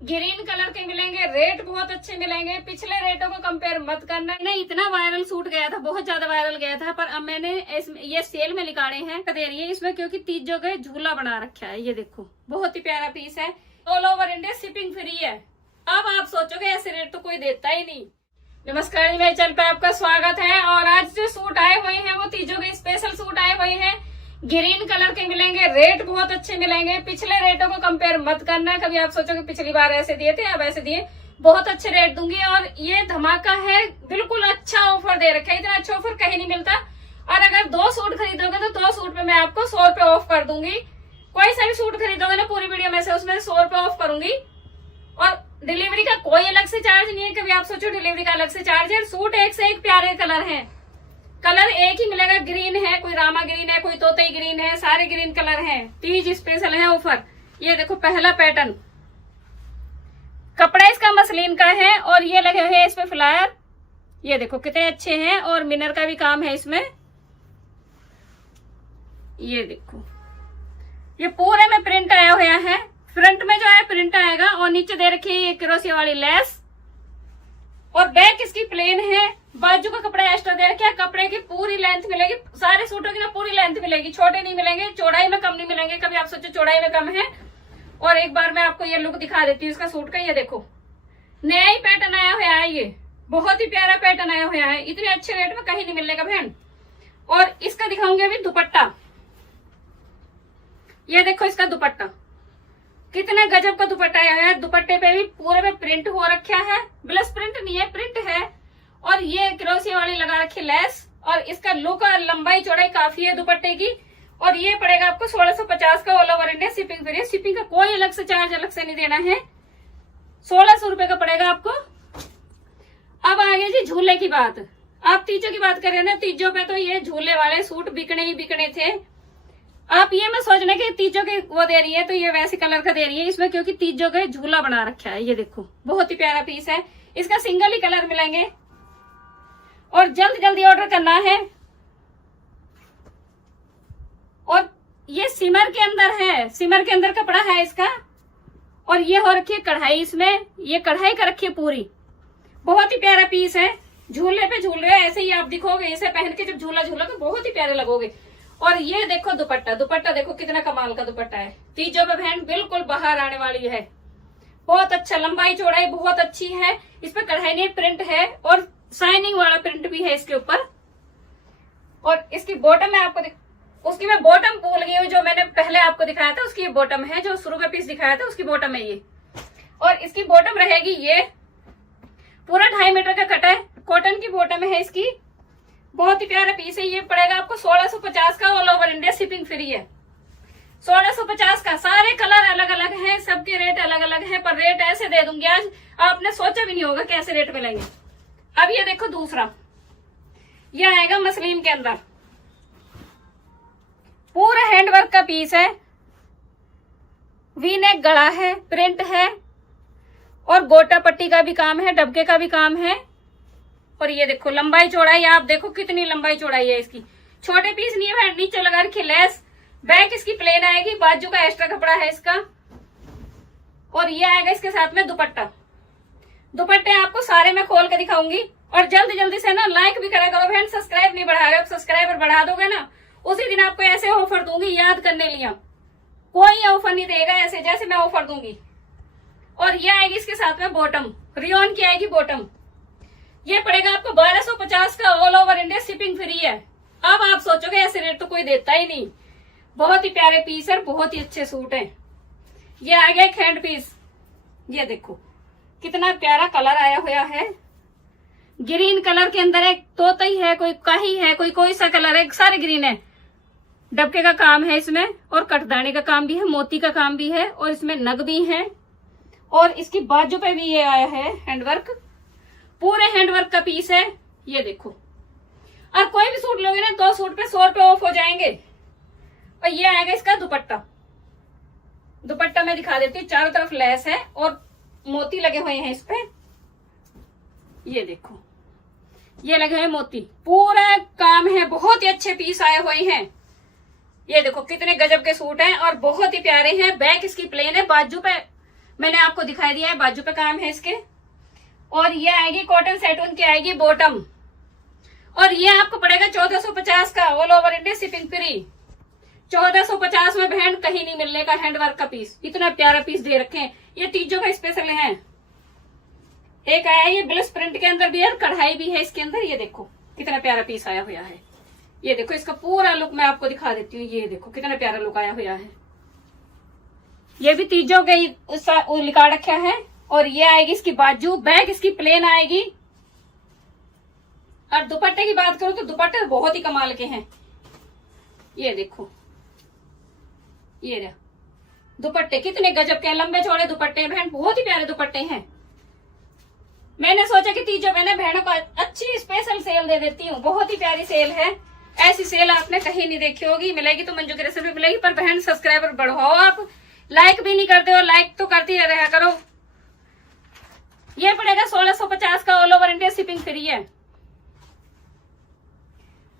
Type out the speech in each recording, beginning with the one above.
Green colour के मिलेंगे, rate बहुत अच्छे मिलेंगे। पिछले रेटों को कंपेयर मत करना। नहीं, इतना वायरल सूट गया था, बहुत ज्यादा वायरल गया था, पर अब मैंने ये सेल में निकाले हैं। दे रही है इसमें क्योंकि तीजों का झूला बना रखा है। ये देखो बहुत ही प्यारा पीस है, all over India shipping free है। अब आप सोचोगे ऐसे रेट तो कोई देता ही नहीं। नमस्कार जी, मेरे चैनल पे आपका स्वागत है। और आज जो सूट आए हुए हैं वो तीजों के स्पेशल सूट आए हुए हैं। ग्रीन कलर के मिलेंगे, रेट बहुत अच्छे मिलेंगे। पिछले रेटों को कंपेयर मत करना। कभी आप सोचोगे पिछली बार ऐसे दिए थे, अब ऐसे दिए। बहुत अच्छे रेट दूंगी और ये धमाका है, बिल्कुल अच्छा ऑफर दे रखा है। इतना अच्छा ऑफर कहीं नहीं मिलता। और अगर 2 सूट खरीदोगे तो 2 सूट पे मैं आपको 100 रुपए ऑफ कर दूंगी। कोई सा भी सूट खरीदोगे ना पूरी वीडियो में से, उसमें 100 रुपए ऑफ करूंगी। और डिलीवरी का कोई अलग से चार्ज नहीं है। कभी आप सोचो डिलीवरी का अलग से चार्ज है। सूट एक से एक प्यारे कलर हैं, कलर एक ही मिलेगा। ग्रीन है, कोई रामा ग्रीन है, कोई तोतई ग्रीन है, सारे ग्रीन कलर हैं। तीज स्पेशल है ऑफर। ये देखो पहला पैटर्न, कपड़ा इसका मसलिन का है और ये लगे हुए हैं इसमें फ्लायर। ये देखो कितने अच्छे हैं और मिनर का भी काम है इसमें। ये देखो ये पूरे में प्रिंट आया हुआ है। फ्रंट में जो है प्रिंट आएगा और नीचे दे रखी है ये क्रोशिया वाली लेस और बैक इसकी प्लेन है। बाजू का कपड़ा एक्स्ट्रा दे रखा है। कपड़े की पूरी लेंथ मिलेगी, सारे सूटों की ना पूरी लेंथ मिलेगी, छोटे नहीं मिलेंगे, चौड़ाई में कम नहीं मिलेंगे। कभी आप सोचो चौड़ाई में कम है। और एक बार मैं आपको ये लुक दिखा देती हूँ इसका सूट का। ये देखो नया ही पैटर्न आया हुआ है, ये बहुत ही प्यारा पैटर्न आया हुआ है। इतने अच्छे रेट में कहीं नहीं मिलने का बहन। और इसका दिखाऊंगी अभी दुपट्टा। ये देखो इसका दुपट्टा, कितने गजब का दुपट्टा आया है। दुपट्टे पे भी पूरे में प्रिंट हो रखा है, ब्लस प्रिंट नहीं है, प्रिंट है। और ये क्रोशिया वाली लगा रखी लेस और इसका लुक और लंबाई चौड़ाई काफी है दुपट्टे की। और ये पड़ेगा आपको 1650 का, all over India shipping free है। शिपिंग का कोई अलग से चार्ज अलग से नहीं देना है। 1600 रुपए का पड़ेगा आपको। अब आगे जी झूले की बात। आप तीजों की बात करें ना, तीजों पे तो ये झूले वाले सूट बिकने ही बिकने थे। आप ये मैं सोचना कि तीजों के वो दे रही है तो ये वैसे कलर का दे रही है इसमें, क्योंकि तीजों का झूला बना रखा है। ये देखो बहुत ही प्यारा पीस है। इसका सिंगल ही कलर मिलेंगे और जल्द जल्दी ऑर्डर करना है। और ये सिमर के अंदर है, सिमर के अंदर कपड़ा है इसका। और ये हो रखी है कढ़ाई, इसमें ये कढ़ाई कर रखी है पूरी। बहुत ही प्यारा पीस है। झूले पे झूल रहे ऐसे ही आप दिखोगे। इसे पहन के जब झूला झूलोगे बहुत ही प्यारे लगोगे। और ये देखो दुपट्टा, दुपट्टा देखो कितना कमाल का दुपट्टा है। तीजों पे बहन बिल्कुल बाहर आने वाली है। बहुत अच्छा, लंबाई चौड़ाई बहुत अच्छी है। इस पे कढ़ाई नहीं, प्रिंट है और शाइनिंग वाला प्रिंट भी है इसके ऊपर। और इसकी बॉटम है आपको उसकी मैं बॉटम भूल गई हूँ, जो मैंने पहले आपको दिखाया था उसकी ये बॉटम है। जो शुरू में पीस दिखाया था उसकी बॉटम है ये। और इसकी बॉटम रहेगी ये, पूरा 2.5 मीटर का कट है, कॉटन की बॉटम है इसकी। बहुत ही प्यारा पीस है। ये पड़ेगा आपको 1650 का, all over India shipping free है। 1650 का। सारे कलर अलग अलग हैं, सबके रेट अलग अलग हैं, पर रेट ऐसे दे दूंगी आज आपने सोचा भी नहीं होगा कैसे रेट मिलेंगे। अब ये देखो दूसरा, ये आएगा मसलिन के अंदर, पूरा हैंडवर्क का पीस है। वी नेक गला है, प्रिंट है और गोटा पट्टी का भी काम है, डबके का भी काम है। और ये देखो लंबाई चौड़ाई, आप देखो कितनी लंबाई चौड़ाई है इसकी। छोटे पीस नहीं है, नीचे लगा रखी लेस। बैक इसकी प्लेन आएगी, बाजू का एक्स्ट्रा कपड़ा है इसका। और ये आएगा इसके साथ में दुपट्टा। दुपट्टे आपको सारे मैं खोल के दिखाऊंगी। और जल्दी जल्दी से ना लाइक भी करा करो बहन। सब्सक्राइब नहीं बढ़ा रहे हो, सब्सक्राइबर बढ़ा दोगे ना, उसी दिन आपको ऐसे ऑफर दूंगी याद करने लिया। कोई ऑफर नहीं देगा ऐसे जैसे मैं ऑफर दूंगी। और ये आएगी इसके साथ में बॉटम, रियोन की आएगी बॉटम। ये पड़ेगा आपको 1250 का, all over India shipping free है। अब आप सोचोगे ऐसे रेट तो कोई देता ही नहीं। बहुत ही प्यारे पीस है, बहुत ही अच्छे सूट हैं। ये आ गया एक हैंड पीस। ये देखो कितना प्यारा कलर आया हुआ है। ग्रीन कलर के अंदर एक तोतई है, कोई काही है, कोई सा कलर है, सारे ग्रीन है। डबके का काम है इसमें और कटदाने का काम भी है, मोती का काम भी है और इसमें नग भी है। और इसकी बाजू पे भी ये आया है हैंडवर्क, पूरे हैंडवर्क का पीस है। ये देखो, और कोई भी सूट लोगे ना 2 सूट पे 100 रुपए ऑफ हो जाएंगे। और ये आएगा इसका दुपट्टा। दुपट्टा मैं दिखा देती हूँ, चारों तरफ लेस है और मोती लगे हुए हैं इस पे। ये देखो ये लगे हुए मोती, पूरा काम है। बहुत ही अच्छे पीस आए हुए हैं। ये देखो कितने गजब के सूट हैं और बहुत ही प्यारे हैं। बैक इसकी प्लेन है, बाजू पे मैंने आपको दिखाई दिया है, बाजू पे काम है इसके। और ये आएगी कॉटन सेटून की आएगी बॉटम, और ये आपको पड़ेगा 1450 का, all over India shipping free. 1450 में बहन कहीं नहीं मिलने का हैंडवर्क का पीस, इतना प्यारा पीस दे रखे हैं। ये तीजों का स्पेशल है। एक आया ये ब्लस प्रिंट के अंदर भी है, कढ़ाई भी है इसके अंदर। ये देखो कितना प्यारा पीस आया हुआ है। ये देखो इसका पूरा लुक मैं आपको दिखा देती हूँ। ये देखो कितना प्यारा लुक आया हुआ है। ये भी तीजों के लिखा रखा है। और ये आएगी इसकी बाजू, बैक इसकी प्लेन आएगी। और दुपट्टे की बात करूं तो दुपट्टे बहुत ही कमाल के हैं। ये देखो, ये रहा दुपट्टे कितने गजब के हैं, लंबे चौड़े दुपट्टे बहन, बहुत ही प्यारे दुपट्टे हैं। मैंने सोचा कि तीजों में ना बहनों को अच्छी स्पेशल सेल दे देती हूँ। बहुत ही प्यारी सेल है, ऐसी सेल आपने कहीं नहीं देखी होगी। मिलेगी तो मंजू की रेसिपी मिलेगी, पर बहन सब्सक्राइबर बढ़ाओ। आप लाइक भी नहीं करते हो, लाइक तो करती रहा करो। ये पड़ेगा 1650 का, all over India shipping free है।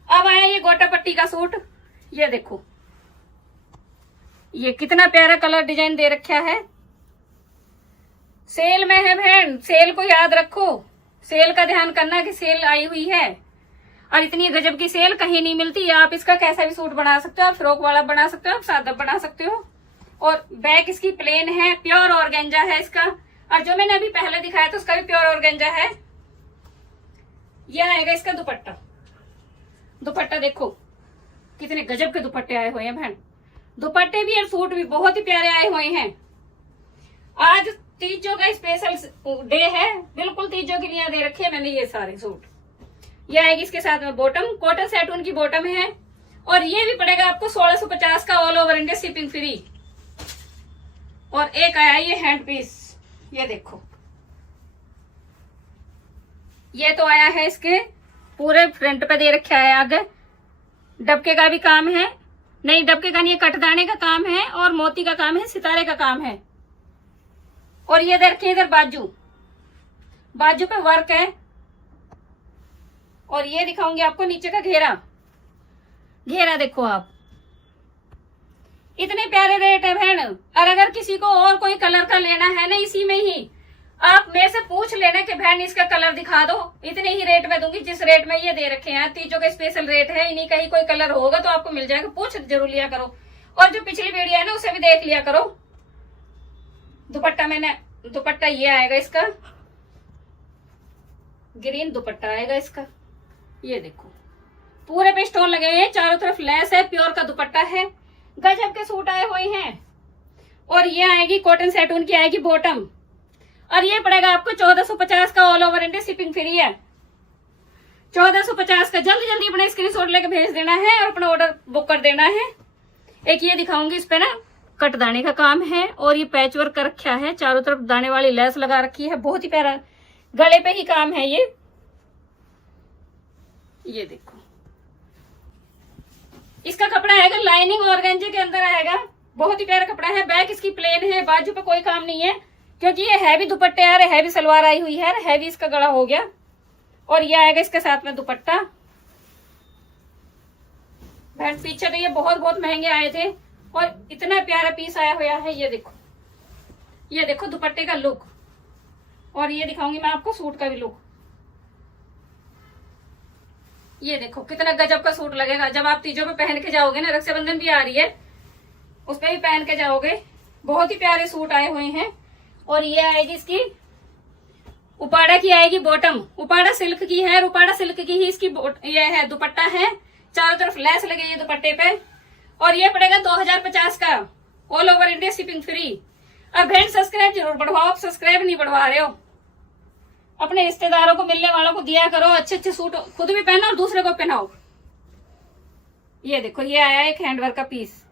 अब आया ये गोटा पट्टी का सूट। ये देखो ये कितना प्यारा कलर डिजाइन दे रखा है। सेल में है बहन, सेल को याद रखो, सेल का ध्यान करना कि सेल आई हुई है। और इतनी गजब की सेल कहीं नहीं मिलती। आप इसका कैसा भी सूट बना सकते हो, आप फ्रॉक वाला बना सकते हो, आप सादा बना सकते हो। और बैक इसकी प्लेन है, प्योर ऑर्गेंजा है इसका। और जो मैंने अभी पहले दिखाया था उसका भी प्योर ऑर्गेंजा है। यह आएगा इसका दुपट्टा। दुपट्टा देखो कितने गजब के दुपट्टे आए हुए हैं बहन। दुपट्टे भी और सूट भी बहुत ही प्यारे आए हुए हैं। आज तीजों का स्पेशल डे है, बिल्कुल तीजों के लिए दे रखे हैं मैंने ये सारे सूट। ये आएगी इसके साथ में बॉटम, कॉटन सेटून की बॉटम है। और ये भी पड़ेगा आपको 1650 का, all over India shipping free. और एक आया ये हैंड पीस। ये देखो ये तो आया है इसके पूरे फ्रंट पे दे रखा है। आगे डबके का भी काम है, नहीं डबके का नहीं, कटदाने का काम है और मोती का काम है, सितारे का काम है। और ये देखिए इधर बाजू, बाजू पे वर्क है। और ये दिखाऊंगी आपको नीचे का घेरा। घेरा देखो आप, इतने प्यारे रेट है बहन। और अगर किसी को और कोई कलर का लेना है ना, इसी में ही आप मेरे से पूछ लेना कि बहन इसका कलर दिखा दो, इतने ही रेट में दूंगी जिस रेट में ये दे रखे हैं। तीजों का स्पेशल रेट है, इन्हीं का ही कोई कलर होगा तो आपको मिल जाएगा। पूछ जरूर लिया करो। और जो पिछली वीडियो है ना उसे भी देख लिया करो। दुपट्टा ये आएगा इसका, ग्रीन दुपट्टा आएगा इसका। ये देखो पूरे पे स्टोन लगे हुए हैं, चारों तरफ लेस है, प्योर का दुपट्टा है। गजब के सूट आए हुए हैं। और ये आएगी कॉटन सेटून की आएगी बॉटम। और ये पड़ेगा आपको 1450 का, all over India shipping free है। 1450 का। जल्दी जल्दी अपना स्क्रीनशॉट लेके भेज देना है और अपना ऑर्डर बुक कर देना है। एक ये दिखाऊंगी, इस पे ना कट दाने का काम है और ये पैच वर्क कर रखा है, चारों तरफ दाने वाली लेस लगा रखी है, बहुत ही प्यारा। गले पे ही काम है ये देखो। इसका कपड़ा आएगा लाइनिंग ऑर्गेंजे के अंदर आएगा, बहुत ही प्यारा कपड़ा है। बैक इसकी प्लेन है, बाजू पे कोई काम नहीं है क्योंकि ये हैवी दुपट्टे आ रहे, हैवी सलवार आई हुई है, हैवी इसका गला हो गया। और ये आएगा इसके साथ में दुपट्टा। पीछे तो ये बहुत बहुत महंगे आए थे और इतना प्यारा पीस आया हुआ है। ये देखो दुपट्टे का लुक। और ये दिखाऊंगी मैं आपको सूट का भी लुक। ये देखो कितना गजब का सूट लगेगा जब आप तीजों पे पहन के जाओगे ना। रक्षाबंधन भी आ रही है, उस पे भी पहन के जाओगे। बहुत ही प्यारे सूट आए हुए हैं। और ये आएगी इसकी उपाड़ा की आएगी बॉटम। उपाड़ा सिल्क की है, उपाड़ा सिल्क की ही इसकी ये है दुपट्टा है, चारों तरफ लेस लगी है दुपट्टे पे। और ये पड़ेगा 2050 का, all over India shipping free. अब बहन सब्सक्राइब जरूर बढ़वाओ, आप सब्सक्राइब नहीं बढ़वा रहे हो। अपने रिश्तेदारों को, मिलने वालों को दिया करो। अच्छे अच्छे सूट खुद भी पहनो और दूसरे को पहनाओ। ये देखो ये आया एक हैंडवर्क का पीस,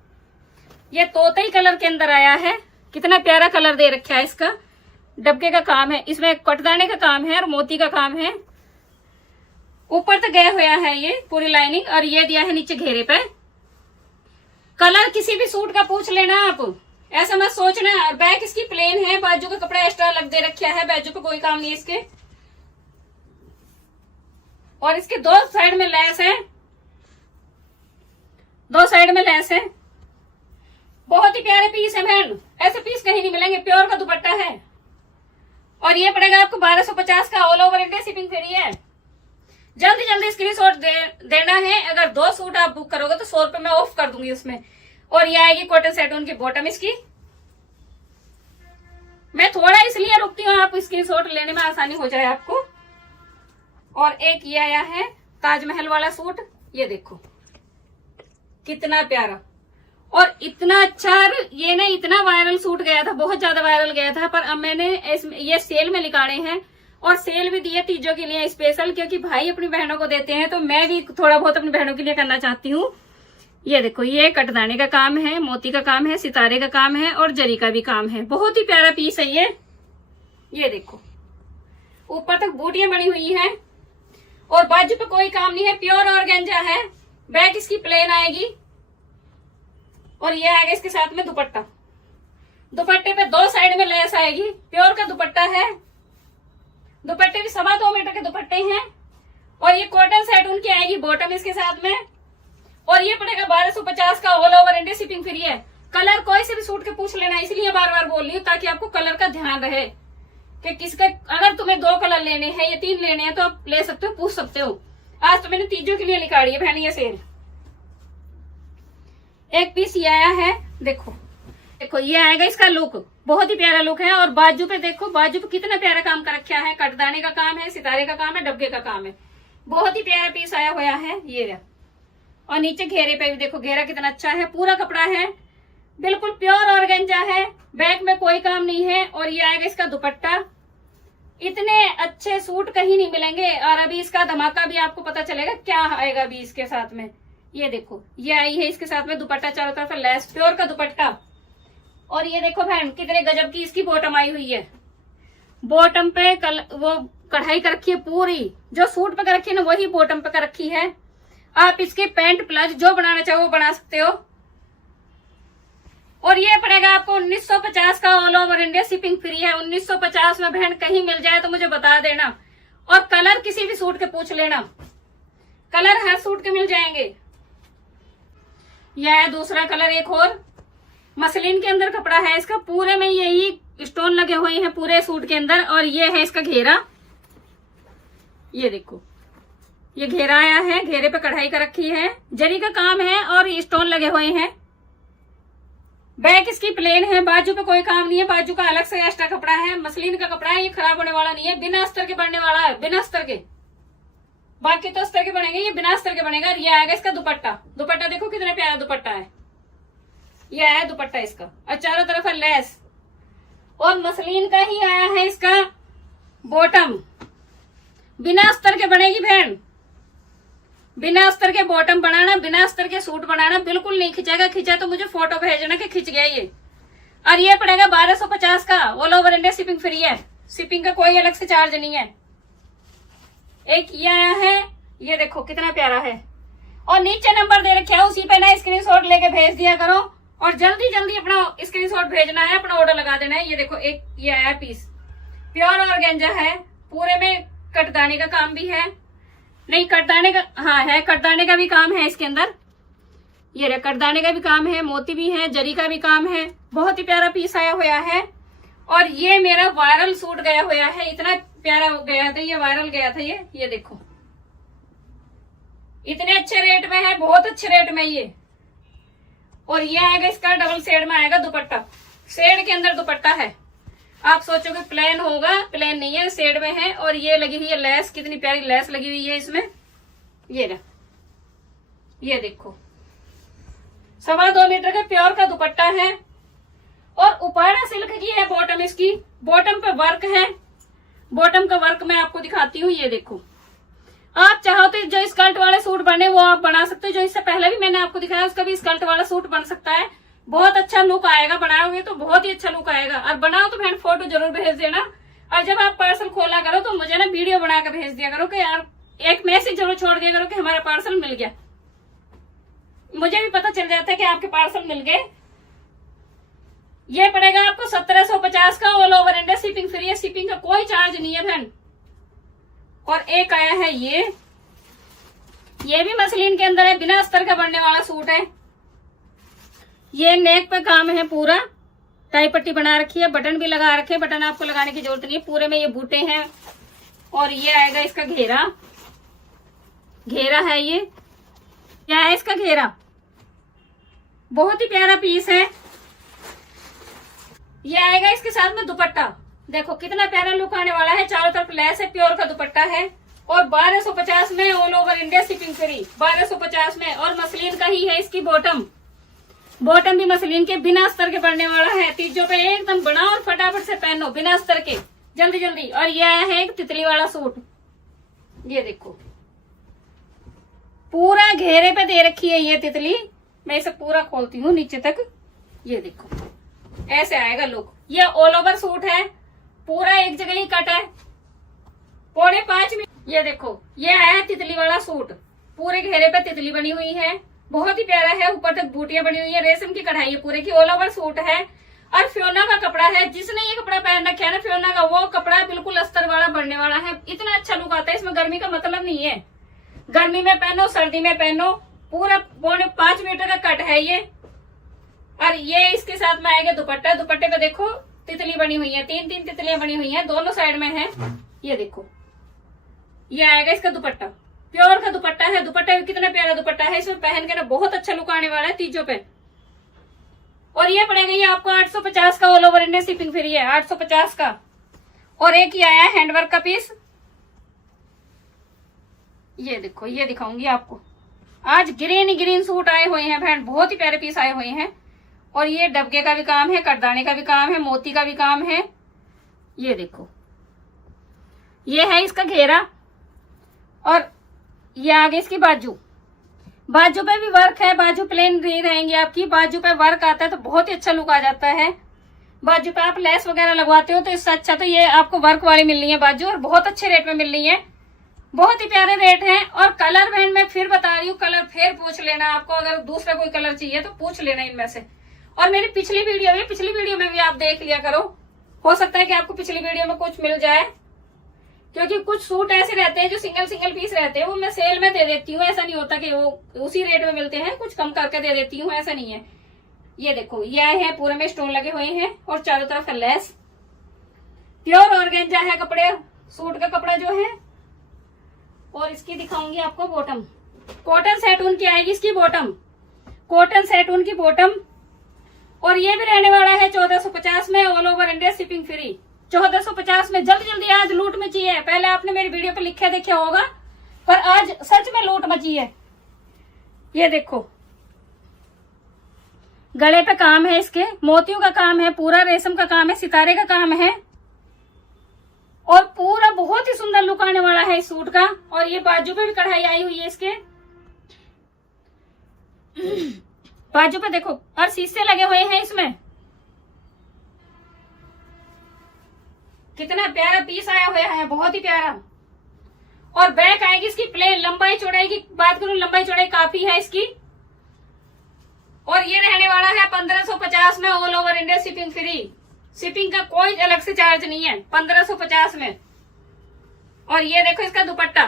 ये तोतई कलर के अंदर आया है। कितना प्यारा कलर दे रखा है इसका। डबके का काम है, इसमें कटदाने का काम है और मोती का काम है। ऊपर तक गया हुआ है ये पूरी लाइनिंग। और ये दिया है नीचे घेरे पे। कलर किसी भी सूट का पूछ लेना आप, ऐसा मत सोचना। और बैक इसकी प्लेन है, बाजू का कपड़ा एक्स्ट्रा अलग दे रखा है, बाजू पे कोई काम नहीं है इसके। और इसके दो साइड में लेस है, दो साइड में लेस है। बहुत ही प्यारे पीस है बहन, ऐसे पीस कहीं नहीं मिलेंगे, प्योर का दुपट्टा है। और ये पड़ेगा आपको 1250 का, all over India shipping free है। जल्दी जल्दी स्क्रीनशॉट देना है। अगर 2 सूट आप बुक करोगे तो 100 रुपए मैं ऑफ कर दूंगी उसमें। और ये आएगी कॉटन सेटून की बॉटम इसकी। मैं थोड़ा इसलिए रुकती हूँ, आप स्क्रीनशॉट लेने में आसानी हो जाए आपको। और एक ये आया है ताजमहल वाला सूट, ये देखो कितना प्यारा और इतना अच्छा। ये ना इतना वायरल सूट गया था, बहुत ज्यादा वायरल गया था, पर अब मैंने ये सेल में निकाले हैं और सेल भी दिए तीजों के लिए स्पेशल, क्योंकि भाई अपनी बहनों को देते हैं तो मैं भी थोड़ा बहुत अपनी बहनों के लिए करना चाहती हूँ। ये देखो, ये कटदाने का काम है, मोती का काम है, सितारे का काम है और जरी का भी काम है। बहुत ही प्यारा पीस है ये देखो, ऊपर तक बूटियां बनी हुई हैं और बाजू पे कोई काम नहीं है, प्योर ऑर्गेंजा है। बैक इसकी प्लेन आएगी और ये आएगा इसके साथ में दुपट्टा। दुपट्टे पे 2 साइड में लेस आएगी, प्योर का दुपट्टा है। दुपट्टे भी 2.25 मीटर के दुपट्टे हैं और ये कॉटन सेट उनकी आएगी बॉटम इसके साथ में। और ये पड़ेगा 1250 का, all over India shipping free है। कलर कोई से भी सूट के पूछ लेना, इसलिए बार बार बोल रही हूँ ताकि आपको कलर का ध्यान रहे कि किसका, अगर तुम्हें 2 कलर लेने हैं या 3 लेने हैं तो आप ले सकते हो, पूछ सकते हो। आज तो मैंने तीजों के लिए निकाली है बहन ये सेल। एक पीस ये आया है, देखो देखो ये आएगा इसका लुक, बहुत ही प्यारा लुक है। और बाजू पे देखो, बाजू पे कितना प्यारा काम कर रखा है, कटदाने का काम है, सितारे का काम है, डब्बे का काम है। बहुत ही प्यारा पीस आया हुआ है ये। और नीचे घेरे पे भी देखो, घेरा कितना अच्छा है, पूरा कपड़ा है, बिल्कुल प्योर ऑर्गेंजा है, बैक में कोई काम नहीं है। और ये आएगा इसका दुपट्टा। इतने अच्छे सूट कहीं नहीं मिलेंगे। और अभी इसका धमाका भी आपको पता चलेगा क्या आएगा अभी इसके साथ में। ये देखो, ये आई है इसके साथ में दुपट्टा, चारों तरफ लेस, प्योर का दुपट्टा। और ये देखो बहन, कितने गजब की इसकी बॉटम आई हुई है। बॉटम पे वो कढ़ाई कर रखी है पूरी, जो सूट पे कर रखी है ना वही बॉटम पे कर रखी है। आप इसके पैंट प्लाज जो बनाना चाहो वो बना सकते हो। और ये पड़ेगा आपको 1950 का, all over India shipping free है। 1950 में बहन कहीं मिल जाए तो मुझे बता देना। और कलर किसी भी सूट के पूछ लेना, कलर हर सूट के मिल जाएंगे। यह है दूसरा कलर, एक और मसलिन के अंदर कपड़ा है इसका, पूरे में यही स्टोन लगे हुए हैं पूरे सूट के अंदर। और ये है इसका घेरा, ये देखो ये घेरा आया है, घेरे पे कढ़ाई कर रखी है, जरी का काम है और स्टोन लगे हुए हैं। बैक इसकी प्लेन है, बाजू पे कोई काम नहीं है, बाजू का अलग से एक्स्ट्रा कपड़ा है। मसलिन का कपड़ा है, ये खराब होने वाला नहीं है, बिना अस्तर के बनने वाला है, बिना अस्तर के। बाकी तो अस्तर के बनेंगे, ये बिना अस्तर के बनेगा। ये आएगा इसका दुपट्टा। दुपट्टा देखो कितना प्यारा दुपट्टा है, ये आया दुपट्टा इसका और चारों तरफ है लेस। और मसलिन का ही आया है इसका बॉटम, बिना अस्तर के बनेगी बहन। बिना अस्तर के बॉटम बनाना, बिना अस्तर के सूट बनाना, बिल्कुल नहीं खिंचेगा। खिंचा तो मुझे फोटो भेजना कि खिंच गया ये। और ये पड़ेगा 1250 का, all over India shipping free है, शिपिंग का कोई अलग से चार्ज नहीं है। एक ये आया है, ये देखो कितना प्यारा है। और नीचे नंबर दे रखे है, उसी पे ना स्क्रीनशॉट लेके भेज दिया करो। और जल्दी जल्दी अपना स्क्रीनशॉट भेजना है, अपना ऑर्डर लगा देना है। ये देखो एक ये आया पीस, प्योर ऑर्गेंजा है, पूरे में कटदाने का काम भी है। नहीं कटदाने का, हाँ है, कटदाने का भी काम है इसके अंदर। ये कटदाने का भी काम है, मोती भी है, जरी का भी काम है। बहुत ही प्यारा पीस आया हुआ है। और ये मेरा वायरल सूट गया हुआ है, इतना प्यारा गया था ये, वायरल गया था ये देखो इतने अच्छे रेट में है, बहुत अच्छे रेट में ये। और ये आएगा इसका डबल शेड में आएगा दुपट्टा, शेड के अंदर दुपट्टा है। आप सोचोगे प्लेन होगा, प्लेन नहीं है, शेड में है। और ये लगी हुई है लेस, कितनी प्यारी लेस लगी हुई है इसमें। ये ना, ये देखो 2.25 मीटर का प्योर का दुपट्टा है। और उपाड़ा सिल्क की है बॉटम इसकी, बॉटम पे वर्क है। बॉटम का वर्क मैं आपको दिखाती हूँ, ये देखो। आप चाहो तो जो स्कर्ट वाले सूट बने वो आप बना सकते हो, जो इससे पहले भी मैंने आपको दिखाया उसका भी स्कर्ट वाला सूट बन सकता है। बहुत अच्छा लुक आएगा, बनाओगे तो बहुत ही अच्छा लुक आएगा। और बनाओ तो बहन फोटो जरूर भेज देना। और जब आप पार्सल खोला करो तो मुझे ना वीडियो बना कर भेज दिया करो कि यार एक मैसेज जरूर छोड़ दिया करो कि हमारा पार्सल मिल गया, मुझे भी पता चल जाता है कि आपके पार्सल मिल गए। ये पड़ेगा आपको 1750 का, all over India shipping free है, शिपिंग का कोई चार्ज नहीं है बहन। और एक आया है ये भी मसलिन के अंदर है, बिना अस्तर का बनने वाला सूट है। ये नेक पे काम है पूरा, टाई पट्टी बना रखी है, बटन भी लगा रखे हैं, बटन आपको लगाने की जरूरत नहीं है। पूरे में ये बूटे हैं और ये आएगा इसका घेरा, घेरा है ये, क्या है इसका घेरा, बहुत ही प्यारा पीस है। ये आएगा इसके साथ में दुपट्टा, देखो कितना प्यारा लुक आने वाला है, चारों तरफ लेस है, प्योर का दुपट्टा है और 1250 में all over India shipping free, 1250 में। और मसलिन का ही है इसकी बॉटम, बॉटम भी मसलिन के बिना अस्तर के पड़ने वाला है। तीजों पे एकदम बनाओ और फटाफट से पहनो बिना अस्तर के, जल्दी जल्दी। और ये आया है एक तितली वाला सूट, ये देखो पूरा घेरे पे दे रखी है ये तितली। मैं इसे पूरा खोलती हूँ नीचे तक, ये देखो ऐसे आएगा लुक। ये ऑल ओवर सूट है, पूरा एक जगह ही कट है, 4.5 मीटर। ये देखो ये आया है तितली वाला सूट, पूरे घेरे पे तितली बनी हुई है, बहुत ही प्यारा है, ऊपर तक बूटियां बनी हुई है, रेशम की कढ़ाई है पूरे की, ऑल ओवर सूट है और फ्योना का कपड़ा है। जिसने ये कपड़ा पहन रखा है ना फ्योना का, वो कपड़ा बिल्कुल अस्तर वाला बनने वाला है, इतना अच्छा लुक आता है इसमें। गर्मी का मतलब नहीं है, गर्मी में पहनो सर्दी में पहनो, पूरा 4.5 मीटर का कट है ये। और ये इसके साथ में आएगा दुपट्टा, दुपट्टे पे देखो तितली बनी हुई है, 3-3 तितलियां बनी हुई है, दोनों साइड में है। ये देखो ये आएगा इसका दुपट्टा, प्योर का दुपट्टा है, दुपट्टा भी कितना प्यारा दुपट्टा है, इसमें पहन के ना बहुत अच्छा लुक आने वाला है तीजों पे। और ये पड़ेगा ये आपको 850 का, all over India shipping free है 850 का। और एक ही आया है हैंडवर्क का पीस, ये देखो ये दिखाऊंगी आपको। आज ग्रीन ग्रीन सूट आए हुए हैं बहन, बहुत ही प्यारे पीस आए हुए हैं। और ये डबके का भी काम है, करदाने का भी काम है, मोती का भी काम है। ये देखो ये है इसका घेरा और ये आगे इसकी बाजू, बाजू पे भी वर्क है, बाजू प्लेन नहीं रहेंगी आपकी, बाजू पे वर्क आता है तो बहुत ही अच्छा लुक आ जाता है। बाजू पे आप लेस वगैरह लगवाते हो तो इससे अच्छा तो ये आपको वर्क वाली मिल रही है बाजू, और बहुत अच्छे रेट में मिल रही है, बहुत ही प्यारे रेट हैं। और कलर बहन मैं फिर बता रही हूँ, कलर फिर पूछ लेना आपको, अगर दूसरा कोई कलर चाहिए तो पूछ लेना इनमें से। और मेरी पिछली वीडियो में भी आप देख लिया करो, हो सकता है कि आपको पिछली वीडियो में कुछ मिल जाए, क्योंकि कुछ सूट ऐसे रहते हैं जो सिंगल पीस रहते हैं, वो मैं सेल में दे देती हूँ, ऐसा नहीं होता कि वो उसी रेट में मिलते हैं, कुछ कम करके दे देती हूँ, ऐसा नहीं है। ये देखो ये आए हैं पूरे में स्टोन लगे हुए हैं और चारों तरफ लेस, प्योर ऑर्गेंजा है कपड़े, सूट का कपड़ा जो है। और इसकी दिखाऊंगी आपको बॉटम, कॉटन सेटून की आएगी इसकी बॉटम, कॉटन सेटून की बॉटम। और ये भी रहने वाला है 1450 में, all over India shipping free 1450 में। जल्दी जल्दी आज लूट मची है, पहले आपने मेरी वीडियो पे लिखे देखा होगा, पर आज सच में लूट मची है। ये देखो गले पे काम है, इसके मोतियों का काम है, पूरा रेशम का काम है, सितारे का काम है और पूरा बहुत ही सुंदर लुक आने वाला है इस सूट का। और ये बाजू पे भी कढ़ाई आई हुई है इसके, बाजू पे देखो और शीशे लगे हुए हैं इसमें, कितना प्यारा पीस आया हुआ है, बहुत ही प्यारा। और बैक आएगी इसकी प्लेन, लंबाई चौड़ाई की बात करूं, लंबाई चौड़ाई काफी है इसकी। और ये रहने वाला है 1550 में, all over India shipping free, shipping का कोई अलग से चार्ज नहीं है, 1550 में। और ये देखो इसका दुपट्टा,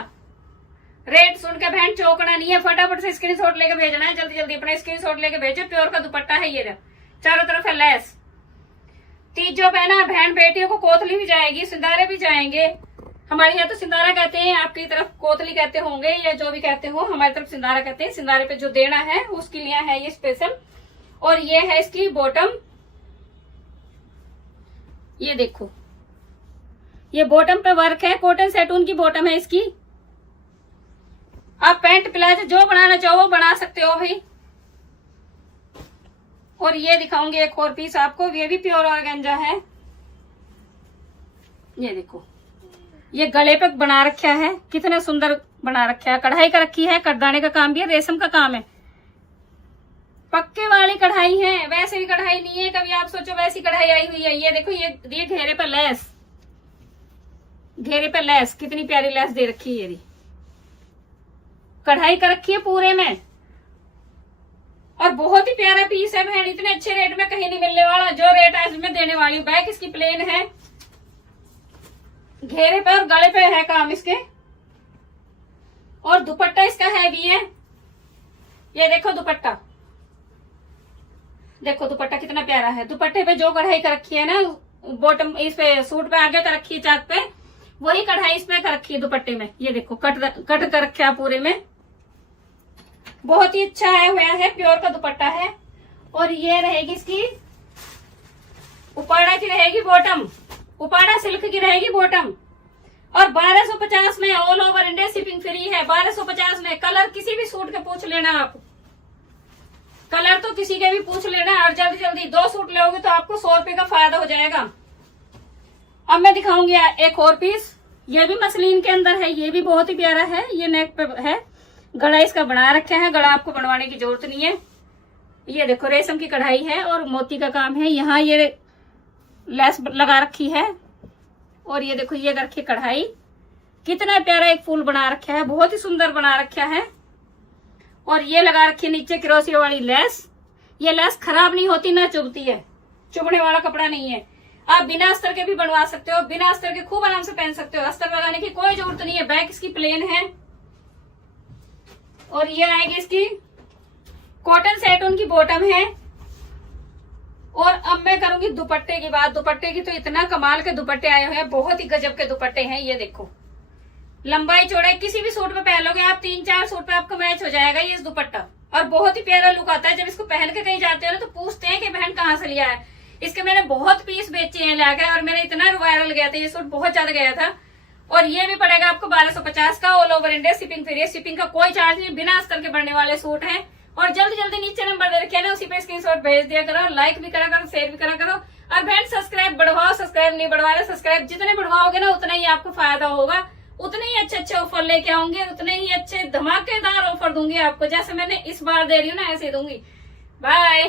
रेट सुन के बहन चौकना नहीं है, फटाफट से स्क्रीनशॉट लेके भेजना है, जल्दी जल्दी अपना स्क्रीनशॉट लेके भेजो। प्योर का दुपट्टा है ये, चारों तरफ है लेस। तीजों पे ना बहन बेटियों को कोतली भी जाएगी, सिंदारे भी जाएंगे। हमारे यहाँ तो सिंदारा कहते हैं, आपकी तरफ कोतली कहते होंगे या जो भी कहते हो, हमारी तरफ सिंदारा कहते हैं। सिंदारे पे जो देना है उसके लिए है ये स्पेशल। और ये है इसकी बॉटम, ये देखो ये बॉटम पे वर्क है, कॉटन सेटून की बॉटम है इसकी। आप पैंट प्लाजो जो बनाना चाहो वो बना सकते हो भाई। और ये दिखाऊंगी एक और पीस आपको, ये भी प्योर ऑर्गेन्जा है। ये देखो ये गले पे बना रखा है, कितना सुंदर बना रखा है, कढ़ाई का रखी है, करदाने का काम भी है, रेशम का काम है, पक्के वाली कढ़ाई है, वैसे भी कढ़ाई नहीं है कभी आप सोचो वैसी कढ़ाई आई हुई है। ये देखो ये घेरे पे लेस, घेरे पे लेस, कितनी प्यारी लेस दे रखी है, ये कढ़ाई कर रखी है पूरे में। और बहुत ही प्यारा पीस है बहन, इतने अच्छे रेट में कहीं नहीं मिलने वाला जो रेट आज मैं देने वाली हूँ। बैक इसकी प्लेन है, घेरे पे और गले पे है काम इसके। और दुपट्टा इसका हैवी है, ये देखो दुपट्टा, देखो दुपट्टा कितना प्यारा है। दुपट्टे पे जो कढ़ाई कर रखी है ना, बॉटम इस पे सूट पे आगे कर रखी है चाक पे, वही कढ़ाई इसमें कर रखी है दुपट्टे में। ये देखो कट कर रखा है पूरे में, बहुत ही अच्छा आया हुआ है, प्योर का दुपट्टा है। और ये रहेगी इसकी उपाड़ा की रहेगी बॉटम, उपाड़ा सिल्क की रहेगी बॉटम। और 1250 में all over India shipping free है। 1250 में कलर किसी भी सूट के पूछ लेना आप, कलर तो किसी के भी पूछ लेना। और जल्दी जल्दी 2 सूट लोगे तो आपको 100 रुपए का फायदा हो जाएगा। अब मैं दिखाऊंगी एक और पीस, ये भी मसलिन के अंदर है, ये भी बहुत ही प्यारा है। ये नेक पे है, गला इसका बना रखा है, गला आपको बनवाने की जरूरत नहीं है। ये देखो रेशम की कढ़ाई है और मोती का काम है। यहाँ ये लेस लगा रखी है और ये देखो ये रखी कढ़ाई, कितना प्यारा एक फूल बना रखा है, बहुत ही सुंदर बना रखा है। और ये लगा रखी है नीचे क्रोशिया वाली लेस। ये लेस खराब नहीं होती, ना चुभती है, चुभने वाला कपड़ा नहीं है। आप बिना अस्तर के भी बनवा सकते हो, बिना अस्तर के खूब आराम से पहन सकते हो, अस्तर लगाने की कोई जरूरत नहीं है। बैक इसकी प्लेन है। और ये आएगी इसकी कॉटन सेटोन की बॉटम है। और अब मैं करूंगी दुपट्टे की बात। दुपट्टे की तो इतना कमाल के दुपट्टे आए हुए हैं, बहुत ही गजब के दुपट्टे हैं। ये देखो लंबाई चौड़ाई किसी भी सूट पे पहन लोगे आप, 3-4 सूट पे आपको मैच हो जाएगा ये इस दुपट्टा। और बहुत ही प्यारा लुक आता है। जब इसको पहन के कहीं जाते हो ना तो पूछते हैं कि बहन कहाँ से लिया है। इसके मैंने बहुत पीस बेचे हैं लाकर, और मेरे इतना वायरल गया था ये सूट, बहुत ज्यादा गया था। और ये भी पड़ेगा आपको 1250 का, all over India shipping free है। शिपिंग का कोई चार्ज नहीं, बिना अस्तर के बनने वाले सूट हैं। और जल्दी जल्दी नीचे नंबर दे रखे ना, उसी पे स्क्रीनशॉट भेज दिया करो, लाइक भी करा करो, शेयर भी करा करो। और बहन सब्सक्राइब बढ़वाओ, सब्सक्राइब नहीं बढ़वा रहे, सब्सक्राइब जितने बढ़वाओगे ना उतना ही आपको फायदा होगा, उतने ही अच्छे अच्छे ऑफर लेके आऊंगी, उतने ही अच्छे धमाकेदार ऑफर दूंगी आपको। जैसे मैंने इस बार दे रही हूँ ना ऐसे दूंगी। बाय।